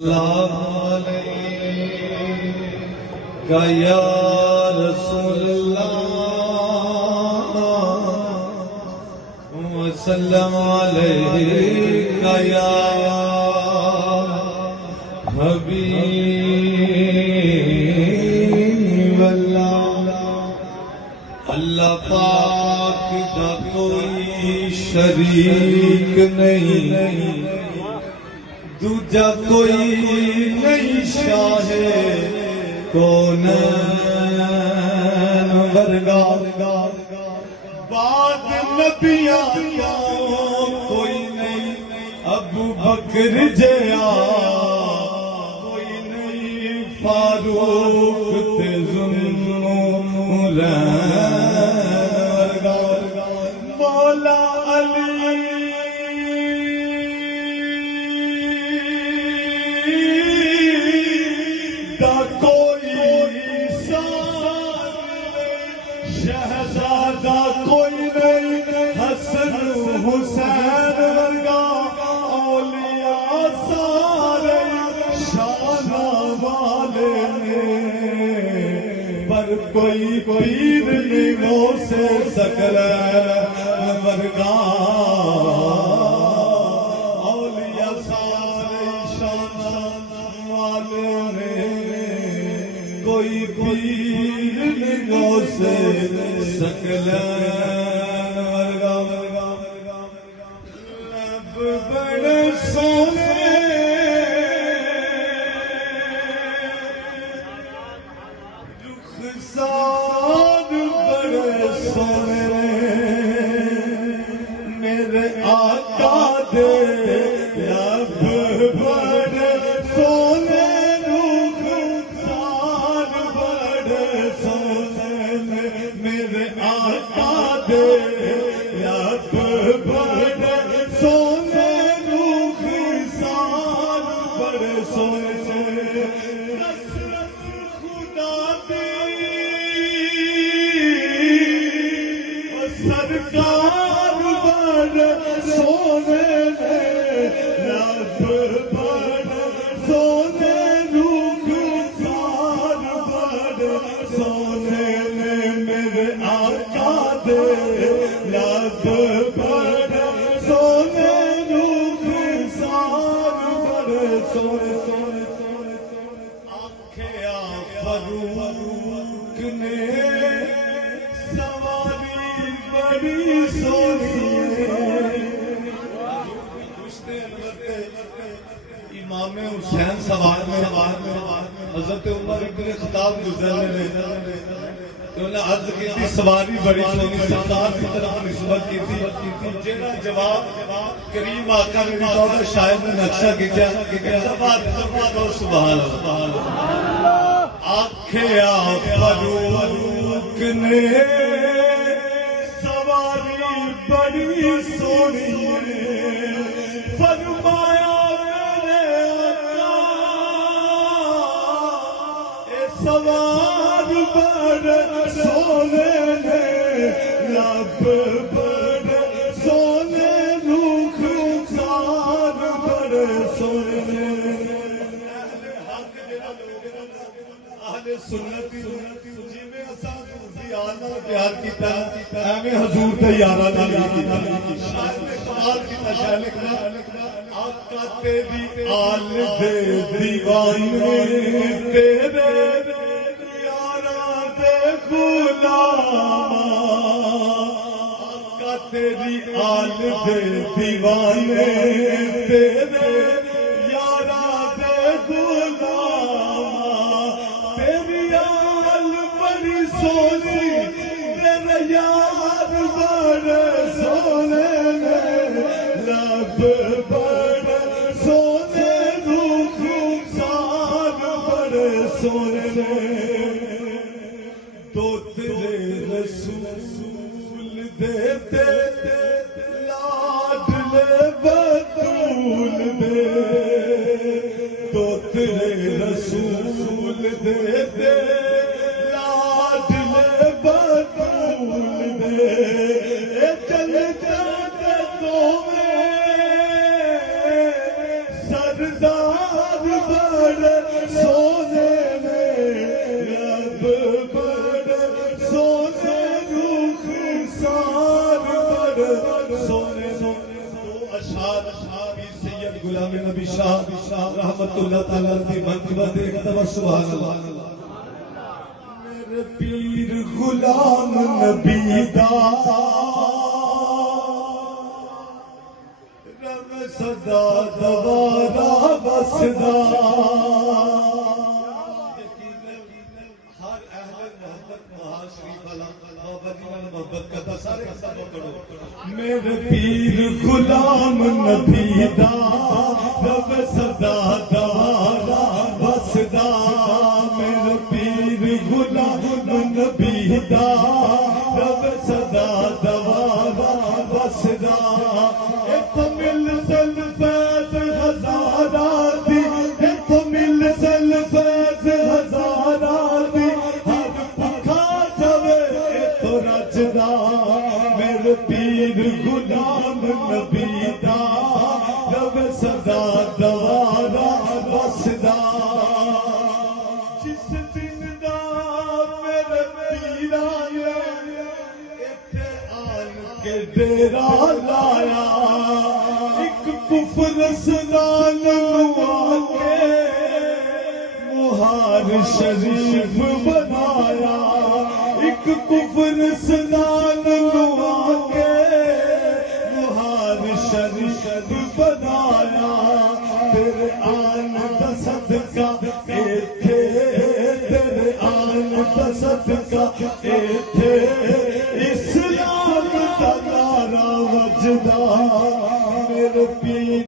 سلام علیکہ یا رسول اللہ وسلم علیکہ یا حبیب اللہ۔ اللہ پاک کا کوئی شریک نہیں، دوجا کوئی نہیں شاہ کونین ورگا، بعد نبیاں کوئی نہیں، ابو بکر جیا کوئی نہیں، فاروق تے ذوالنورین ورگا، مولا علی شہزادہ کوئی نہیں، حسن حسین ورگا، اولیاء سارے شان والے نے، پر کوئی پیر نہیں غوث ثقلین ورگا، اولیاء سارے شان والے نے، کوئی پیر نہیں غوث ثقلین ورگا، لب بڑے سونے رخسار بڑے سونے، میرے آقا دے لب بڑے سونے، رخسار بڑے سونے، میرے آقا دے لب بڑے سونے، رخسار بڑے سونے، نصرت خدا دی سرکار بڑے سونے، لب بڑے سونے، رخسار بڑے سونے، میرے آقا دے لب بڑے سونے، رخسار بڑے سونے، آنکھیں فاروق نے سواری بڑی سونی ہے، امام حسین سوار میں حضرت عمر ابن خطاب گزر رہے تو انہیں عرض کی تھی سواری بڑی سونی، سردار کی طرف نسبت کی تھی، جنہا جواب کریم آقا نے چودہ شاعر نے نقشہ کیا، زباد سبحان اللہ، آنکھیں فاروق نے سواری بڑی سونی ہے، فرمایا میرے آقا سوار بڑے سونے نے، لب بڑے سونے، رخسار بڑے سونے، اہل سنت جی میں اساں دیانہ پیار کیتا ایویں حضور تے یارا نال کیتا، شاعر نے کمال کیتا، شاعر لکھنا آقا تیری آل دے دیوانے، تیرے یارا دے غلام، آقا تیری آل دے دیوانے، تیرے یارا دے غلام، تیری آل بڑی سونی، تیرے یار بڑے سونے، لب بڑے سونے، رخسار بڑے سونے، تو تیرے رسول دیتے لاڈلے بطول دے، تو تیرے رسول دیتے لاڈلے بطول دے، چل جاتے تو میں سردار رحمت اللہ تعالیٰ کی منقبت ایک دفعہ سبحان اللہ میرے پیر غلام نبی دا رب صدا دوارا بسدا ہر اہل محبت محال شریف والا بابا جی نے محبت کرتا سارے سب کرو میرے پیر غلام نبی دا رب صدا دوارا بسدا میرے پیر غلام نبی دا رب صدا دوارا بسدا ایک مل سل فیض ہزارات دی ایک مل سل فیض ہزارات دی ہر بھکھا جاوے تو رجدا میرے پیر غلام نبی دا رب صدا دوارا بسدا جس دن دا میرے پیرا نے ایتھے آن کے ڈیرا لایا ایک کفر سنان نو آکے مہار شریف بنایا ایک کفر سنان